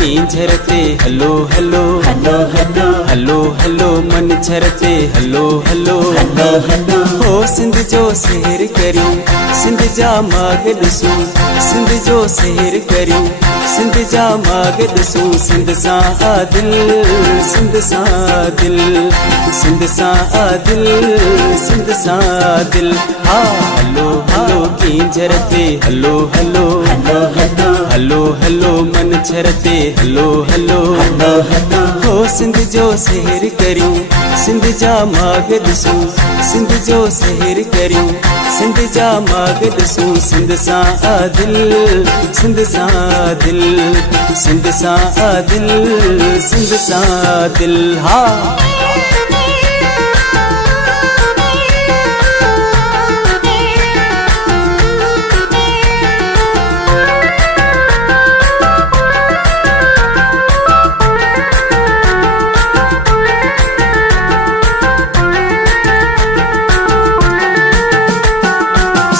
झरते hello hello hello hello hello hello मन झरते हलो हलो हलो हलो हो सिंध जो शहर करियूं सिंध जा माग ॾिसूं सिंध जो शहर करियूं सिंध जा माग ॾिसूं सिंध सां आदिल सिंध सां दिल सिंध सां आदिल सिंध सां दिल हा हलो हलो झरते hello hello hello hello hello hello मन झरते हलो हलो हलो हलो हो सिंध जो शहर करियूं सिंध जा माग ॾिसूं सिंध जो शहर करियूं सिंध जा माग ॾिसूं सिंध सां आदिल सिंध सां दिल सिंध सां आदिल सिंध सां दिल हा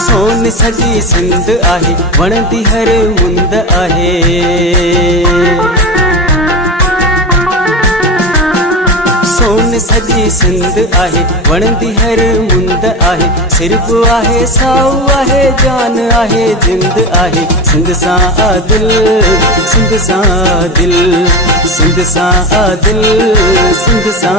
सोन सजी सिंध आहे वणंदी हर मुंद आहे सोन सजी सिंध आहे वणंदी हर मुंद आहे सिर्फ आहे साऊ आहे जान आहे जिंद आहे सिंध सां आदिल सिंध सां दिल सिंध सां आदिल सिंध सां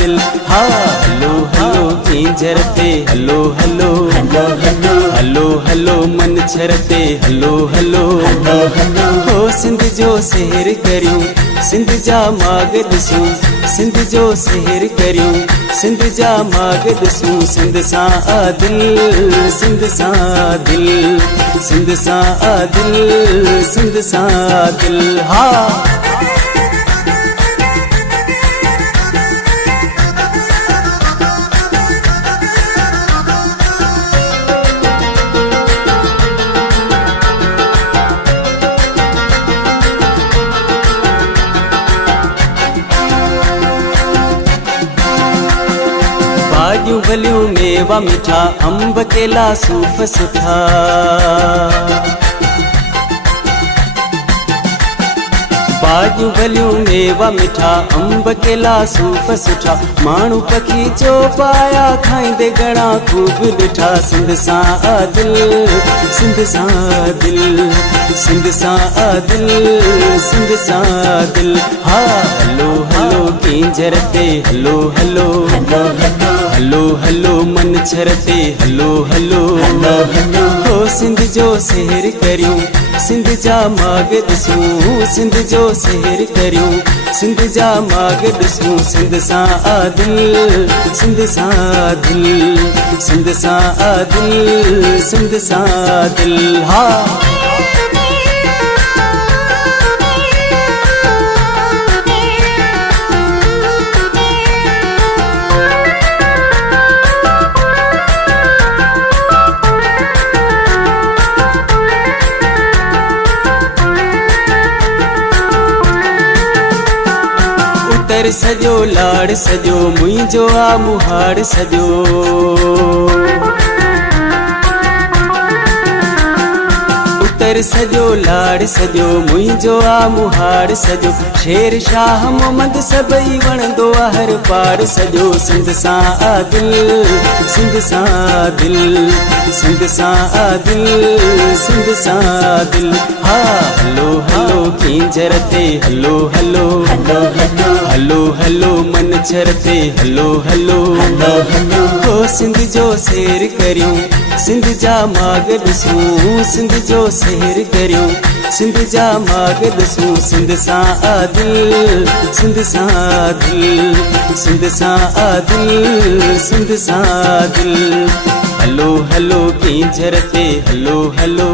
दिल हा हलो हलो झरते hello hello hello hello hello hello मन झरते हलो हलो हलो हलो हो सिंध जो शहर करियूं सिंध जा माग ॾिसूं सिंध जो शहर करियूं सिंध जा माग ॾिसूं सिंध सां आदिल सिंध सां दिल सिंध सां आदिल सिंध सां दिल हा भाॼियूं भलियूं मेवा मिठा अंब केला सूफ़ सुठा भाॼियूं भलियूं मेवा मिठा अंब केला सूफ़ सुठा माण्हू पखी चोप आया खाईंदे घणा ख़ूब ॾिठा सिंध सां आदिल सिंध सां दिल सिंध सां आदिल सिंध सां दिल हा हलो हलो झरते hello hello hello hello hello hello मन झरते हलो हलो हलो हलो हो सिंध जो शहर करियूं सिंध जा माग ॾिसूं सिंध जो शहर करियूं सिंध जा माग ॾिसूं सिंध सां आदिल सिंध सां दिल सिंध सां आदिल सिंध सां दिल हा उत्तर सजो लाड़ सजो मुंहिंजो आ मुहाड़ सजो उत्तर सजो लाड़ सजो मुंहिंजो आ मुहाड़ सजो शेर शाह मोहम्मद सभई वणंदो आ हर पाड़ सजो सिंध सां आदिल सिंध सां दिल सिंध सां आदिल सिंध सां दिल हा हलो हलो झरते hello hello hello hello hello hello मन झरते हलो हलो हलो हलो हो सिंध जो शहर करियूं सिंध जा माग ॾिसूं सिंध जो शहर करियूं सिंध जा माग ॾिसूं सिंध सां आदिल सिंध सां दिल सिंध सां आदिल सिंध सां दिल हलो हलो झरते हलो हलो